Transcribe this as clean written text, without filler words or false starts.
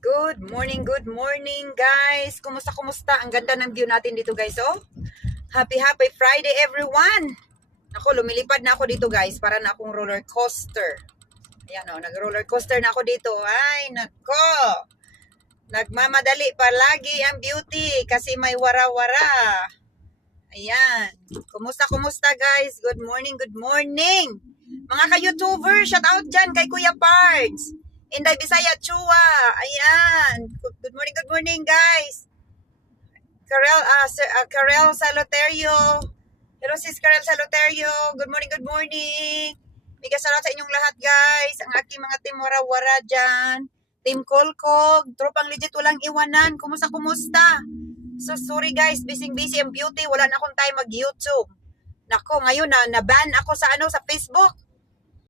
Good morning guys. Kumusta? Ang ganda ng view natin dito guys, oh. Happy Friday everyone. Ako, lumilipad na ako dito guys, para na akong roller coaster. Ayan oh, nag-roller coaster na ako dito. Ay, nako. Nagmamadali palagi ang beauty kasi may wara-wara. Ayan. Kumusta guys? Good morning. Mga ka-YouTuber, shout out dyan kay Kuya Pards. Inday Bisaya Chua. Ayan. Good morning guys. Karel Saloterio. Hello sis Karel Saloterio. Good morning. Mega salamat sa inyong lahat guys. Ang aking mga team wara-wara dyan. Team Kolkog. Tropang legit walang iwanan. Kumusta? So sorry guys, busy ang beauty. Wala na akong time mag-YouTube. Nako, ngayon na ban ako sa sa Facebook.